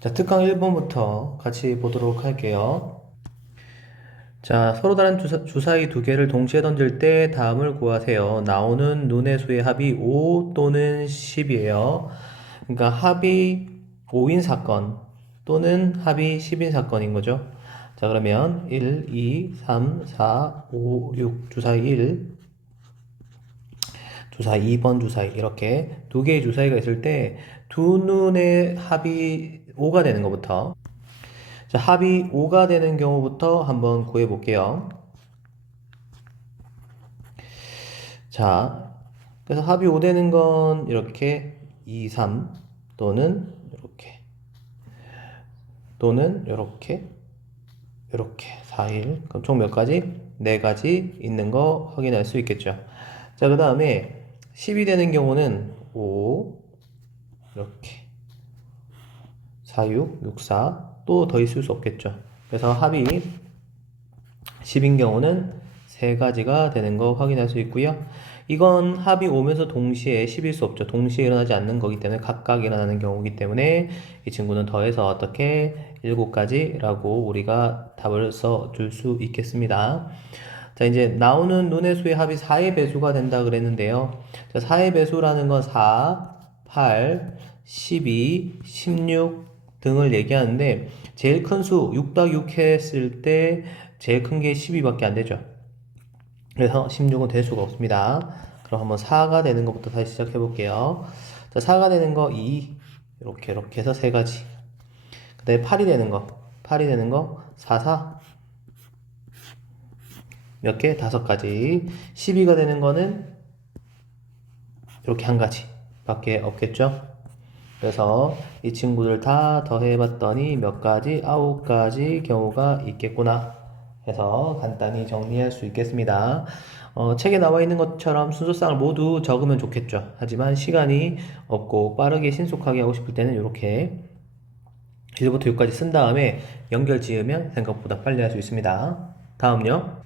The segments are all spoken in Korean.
자, 특강 1번부터 같이 보도록 할게요. 자, 서로 다른 주사위 두 개를 동시에 던질 때 다음을 구하세요. 나오는 눈의 수의 합이 5 또는 10이에요. 그러니까 합이 5인 사건 또는 합이 10인 사건인 거죠. 자, 그러면 1, 2, 3, 4, 5, 6 주사위 1, 주사위 2번 주사위 이렇게 두 개의 주사위가 있을 때 두 눈의 합이 5가 되는 것부터, 자, 합이 5가 되는 경우부터 한번 구해 볼게요. 자, 그래서 합이 5 되는 건 이렇게 2, 3 또는 이렇게 또는 이렇게 4, 1. 그럼 총 몇 가지? 4가지 있는 거 확인할 수 있겠죠. 자, 그 다음에 10이 되는 경우는 5 이렇게 4, 6, 6, 4 또 더 있을 수 없겠죠. 그래서 합이 10인 경우는 3가지가 되는 거 확인할 수 있고요. 이건 합이 오면서 동시에 10일 수 없죠. 동시에 일어나지 않는 거기 때문에 각각 일어나는 경우이기 때문에 이 친구는 더해서 어떻게 7가지라고 우리가 답을 써줄 수 있겠습니다. 자, 이제 나오는 눈의 수의 합이 4의 배수가 된다 그랬는데요. 자, 4의 배수라는 건 4, 8, 12, 16 등을 얘기하는데 제일 큰 수 6 더하기 6 했을 때 제일 큰 게 12밖에 안 되죠. 그래서 16은 될 수가 없습니다. 그럼 한번 4가 되는 것부터 다시 시작해 볼게요. 자, 4가 되는 거 2, 이렇게 해서 3가지. 그 다음에 8이 되는 거 4, 4 몇 개? 5가지. 12가 되는 거는 이렇게 1가지 밖에 없겠죠. 그래서 이 친구들 다 더해봤더니 몇 가지? 9가지 경우가 있겠구나 해서 간단히 정리할 수 있겠습니다. 책에 나와 있는 것처럼 순서상을 모두 적으면 좋겠죠. 하지만 시간이 없고 빠르게 신속하게 하고 싶을 때는 이렇게 1부터 6까지 쓴 다음에 연결 지으면 생각보다 빨리 할 수 있습니다. 다음요.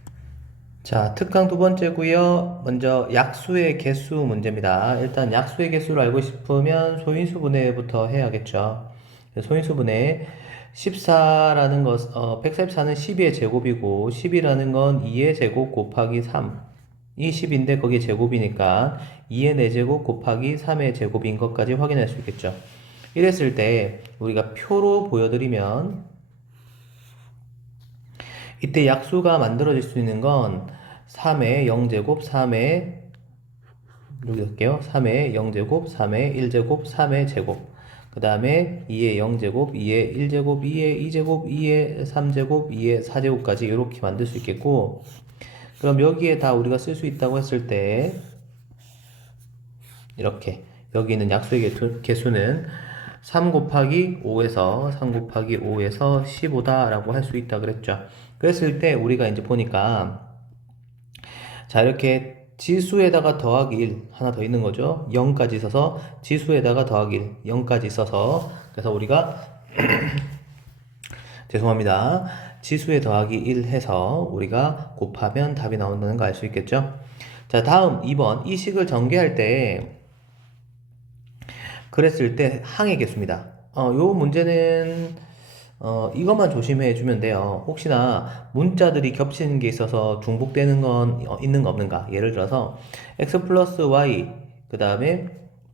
자, 특강 두 번째고요. 먼저 약수의 개수 문제입니다. 일단 약수의 개수를 알고 싶으면 소인수 분해부터 해야겠죠. 소인수 분해 14라는 것, 144는 12의 제곱이고 10이라는 건 2의 제곱 곱하기 3. 이 10인데 거기에 제곱이니까 2의 4제곱 곱하기 3의 제곱인 것까지 확인할 수 있겠죠. 이랬을 때 우리가 표로 보여드리면 이때 약수가 만들어질 수 있는 건 3의 0제곱, 3의 여기 할게요. 3의 0제곱, 3의 1제곱, 3의 제곱. 그 다음에 2의 0제곱, 2의 1제곱, 2의 2제곱, 2의 3제곱, 2의 4제곱까지 이렇게 만들 수 있겠고, 그럼 여기에 다 우리가 쓸 수 있다고 했을 때 이렇게 여기 있는 약수의 개수는 3 곱하기 5에서 3 곱하기 5에서 15다 라고 할 수 있다 그랬죠. 그랬을 때 우리가 이제 보니까 자, 이렇게 지수에다가 더하기 1 하나 더 있는 거죠. 0까지 써서 지수에다가 더하기 1 0까지 써서, 그래서 우리가 죄송합니다. 지수에 더하기 1 해서 우리가 곱하면 답이 나온다는 거 알 수 있겠죠. 자, 다음 2번 이 식을 전개할 때 그랬을 때 항의 개수입니다. 요 문제는 이것만 조심해 주면 돼요. 혹시나 문자들이 겹치는 게 있어서 중복되는 건 있는가 없는가. 예를 들어서 x 플러스 y 그 다음에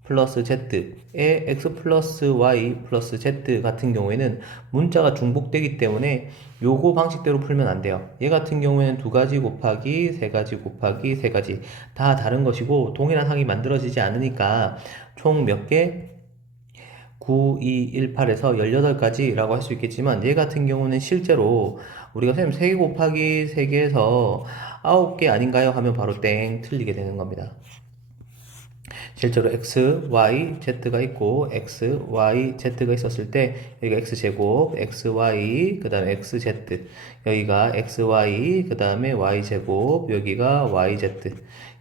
플러스 z에 x 플러스 y 플러스 z 같은 경우에는 문자가 중복되기 때문에 요거 방식대로 풀면 안 돼요. 얘 같은 경우에는 2가지 곱하기 3가지 곱하기 3가지 다 다른 것이고 동일한 항이 만들어지지 않으니까 총 몇 개? 9, 2, 1, 8에서 18가지라고 할 수 있겠지만 얘 같은 경우는 실제로 우리가 선생님 3개 곱하기 3개에서 9개 아닌가요? 하면 바로 땡 틀리게 되는 겁니다. 실제로 x, y, z가 있고 x, y, z가 있었을 때 여기가 x제곱, xy, 그 다음에 xz 여기가 xy, 그 다음에 y제곱 여기가 yz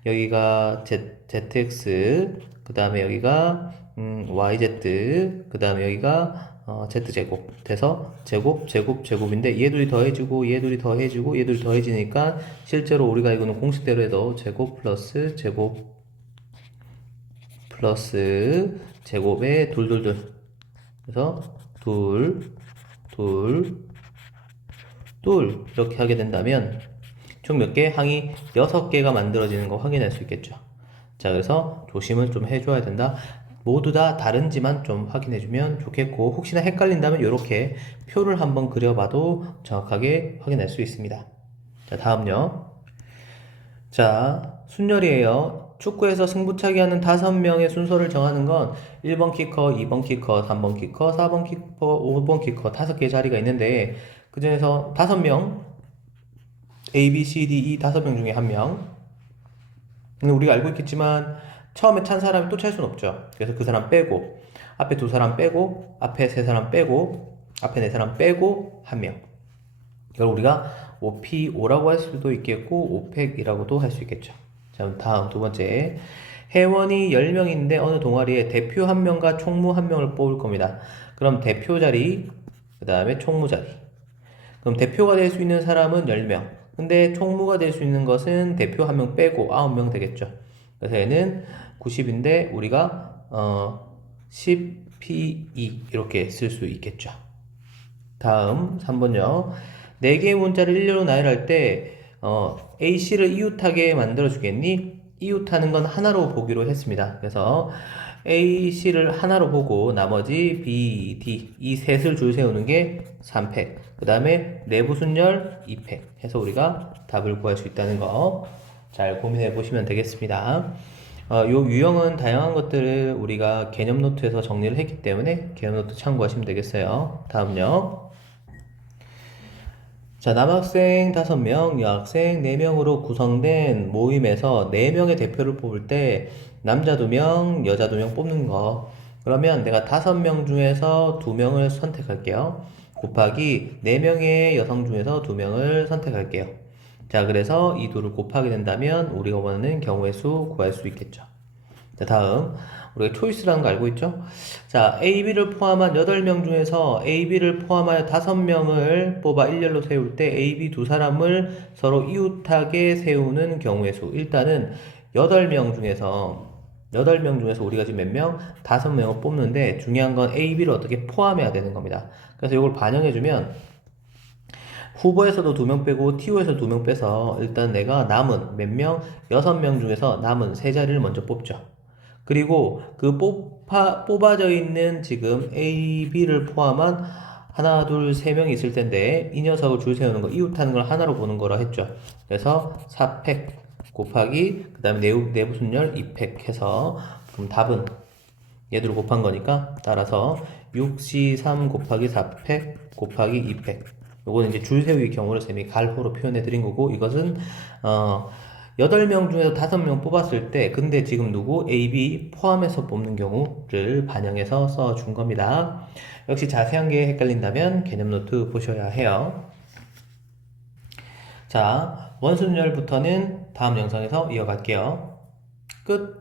여기가 zx 그 다음에 여기가 yz 그 다음에 여기가 z제곱 돼서 제곱인데 얘 둘이 더해지고 얘 둘이 더해지고 얘 둘이 더해지니까 실제로 우리가 이거는 공식대로 해도 제곱 플러스 제곱 플러스 제곱에 둘둘둘 그래서 둘, 둘, 둘 이렇게 하게 된다면 총 몇 개? 항이 6개가 만들어지는 거 확인할 수 있겠죠. 자, 그래서 조심을 좀 해줘야 된다. 모두 다 다른지만 좀 확인해주면 좋겠고, 혹시나 헷갈린다면 이렇게 표를 한번 그려봐도 정확하게 확인할 수 있습니다. 자, 다음요. 자, 순열이에요. 축구에서 승부차기 하는 5명의 순서를 정하는 건 1번 키커, 2번 키커, 3번 키커, 4번 키커, 5번 키커 5개의 자리가 있는데, 그 중에서 5명, A, B, C, D, E 5명 중에 1명. 근데 우리가 알고 있겠지만 처음에 찬 사람이 또 찰 수는 없죠. 그래서 그 사람 빼고, 앞에 2사람 빼고, 앞에 3사람 빼고, 앞에 4사람 빼고 1명. 이걸 우리가 OP5라고 할 수도 있겠고 OPEC이라고도 할 수 있겠죠. 자, 다음 두 번째. 회원이 10명인데 어느 동아리에 대표 1명과 총무 1명을 뽑을 겁니다. 그럼 대표 자리, 그 다음에 총무 자리. 그럼 대표가 될 수 있는 사람은 10명. 근데 총무가 될 수 있는 것은 대표 1명 빼고 9명 되겠죠. 그래서 얘는 90인데 우리가 10P2 이렇게 쓸 수 있겠죠. 다음 3번요. 4개의 문자를 일렬로 나열할 때 AC를 이웃하게 만들어 주겠니? 이웃하는 건 하나로 보기로 했습니다. 그래서 AC를 하나로 보고 나머지 B, D 이 셋을 줄 세우는 게 3팩. 그 다음에 내부 순열 2팩 해서 우리가 답을 구할 수 있다는 거 잘 고민해 보시면 되겠습니다. 요 유형은 다양한 것들을 우리가 개념 노트에서 정리를 했기 때문에 개념 노트 참고하시면 되겠어요. 다음요. 자, 남학생 5명, 여학생 4명으로 구성된 모임에서 4명의 대표를 뽑을 때 남자 2명, 여자 2명 뽑는 거. 그러면 내가 5명 중에서 2명을 선택할게요. 곱하기 4명의 여성 중에서 2명을 선택할게요. 자, 그래서 이 둘을 곱하게 된다면 우리가 원하는 경우의 수 구할 수 있겠죠. 자, 다음 우리가 초이스라는 거 알고 있죠? 자, A, B를 포함한 8명 중에서 A, B를 포함하여 5명을 뽑아 일렬로 세울 때 A, B 두 사람을 서로 이웃하게 세우는 경우의 수. 일단은 8명 중에서 우리가 지금 몇 명? 5명을 뽑는데 중요한 건 A, B를 어떻게 포함해야 되는 겁니다. 그래서 이걸 반영해주면 후보에서도 2명 빼고 TO에서 2명 빼서 일단 내가 남은 몇 명? 6명 중에서 남은 3자리를 먼저 뽑죠. 그리고 그 뽑아져 있는 지금 A, B를 포함한 하나, 둘, 3명이 있을 텐데 이 녀석을 줄 세우는 거, 이웃하는 걸 하나로 보는 거라 했죠. 그래서 4팩 곱하기 그 다음에 내부 순열 2팩 해서 그럼 답은 얘들을 곱한 거니까 따라서 6C3 곱하기 4팩 곱하기 2팩. 요거는 이제 줄 세우기 경우를 쌤이 갈호로 표현해 드린 거고, 이것은 8명 중에서 5명 뽑았을 때 근데 지금 누구? A, B 포함해서 뽑는 경우를 반영해서 써준 겁니다. 역시 자세한 게 헷갈린다면 개념 노트 보셔야 해요. 자, 원순열부터는 다음 영상에서 이어갈게요. 끝!